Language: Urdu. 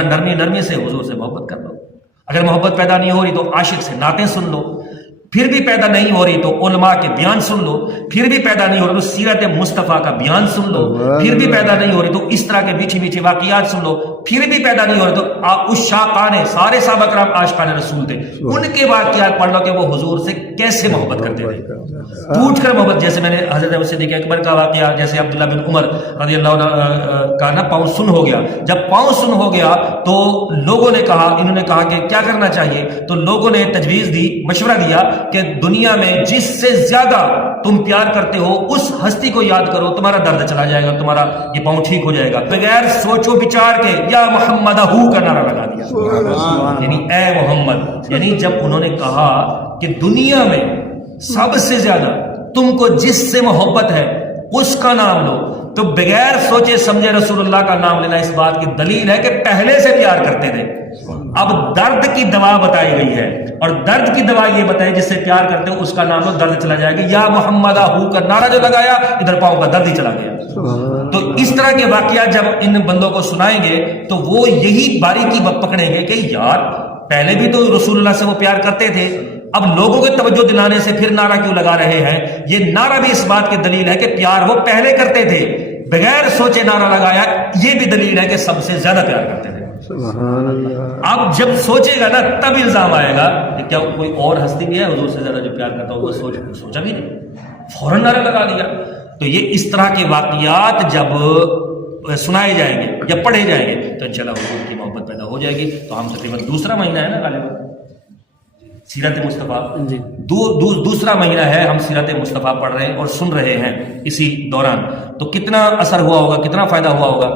نرمی نرمی سے حضور سے محبت کر لو. اگر محبت پیدا نہیں ہو رہی تو عاشق سے نعتیں سن لو. پھر بھی پیدا نہیں ہو رہی تو علماء کے بیان سن لو. پھر بھی پیدا نہیں ہو رہی تو سیرت مصطفیٰ کا بیان سن لو. پھر بھی پیدا نہیں ہو رہی تو اس طرح کے میٹھے میٹھے واقعات سن لو. پھر بھی پیدا نہیں ہو رہی تو عشاقان سارے صحابہ کرام عاشقان رسول تھے, ان کے واقعات پڑھ لو کہ وہ حضور سے کیسے محبت کرتے تھے, ٹوٹ کر محبت. جیسے میں نے حضرت صدیق اکبر کا واقعہ, جیسے عبداللہ بن عمر رضی اللہ عنہ کا نا پاؤں سن ہو گیا. جب پاؤں سن ہو گیا تو لوگوں نے کہا, انہوں نے کہا کہ کیا کرنا چاہیے, تو لوگوں نے تجویز دی, مشورہ دیا کہ دنیا میں جس سے زیادہ تم پیار کرتے ہو اس ہستی کو یاد کرو, تمہارا درد چلا جائے گا, تمہارا یہ پاؤں ٹھیک ہو جائے گا. بغیر سوچو بچار کے یا محمد ہو کا نعرہ لگا دیا, یعنی اے محمد. یعنی جب انہوں نے کہا کہ دنیا میں سب سے زیادہ تم کو جس سے محبت ہے اس کا نام لو, تو بغیر سوچے سمجھے رسول اللہ کا نام لینا اس بات کی دلیل ہے کہ پہلے سے پیار کرتے تھے. اب درد کی دوا بتائی گئی ہے, اور درد کی دوا یہ بتائی جس سے پیار کرتے ہو اس کا نام لو, درد چلا جائے گا. یا محمد ہو کا نعرہ جو لگایا, ادھر پاؤں کا درد ہی چلا گیا. تو اس طرح کے واقعات جب ان بندوں کو سنائیں گے تو وہ یہی باریکی پکڑیں گے کہ یار پہلے بھی تو رسول اللہ سے وہ پیار کرتے تھے, اب لوگوں کے توجہ دلانے سے پھر نعرہ کیوں لگا رہے ہیں. یہ نعرہ بھی اس بات کی دلیل ہے کہ پیار وہ پہلے کرتے تھے, بغیر سوچے نعرہ لگایا, یہ بھی دلیل ہے کہ سب سے زیادہ پیار کرتے تھے. اب جب سوچے گا نا تب الزام آئے گا کہ کیا کوئی اور ہستی بھی ہے حضور سے زیادہ جو پیار کرتا ہو, وہ سوچا بھی نہیں, فوراً نعرہ لگا دیا. تو یہ اس طرح کے واقعات جب سنائے جائیں گے یا پڑھے جائیں گے تو انشاءاللہ حضور کی محبت پیدا ہو جائے گی. تو ہم تقریباً دوسرا مہینہ ہے نا غالباً سیرت مصطفیٰ, دوسرا مہینہ ہے, ہم سیرت مصطفیٰ پڑھ رہے ہیں اور سن رہے ہیں اسی دوران. تو کتنا اثر ہوا ہوگا, کتنا فائدہ ہوا ہوگا.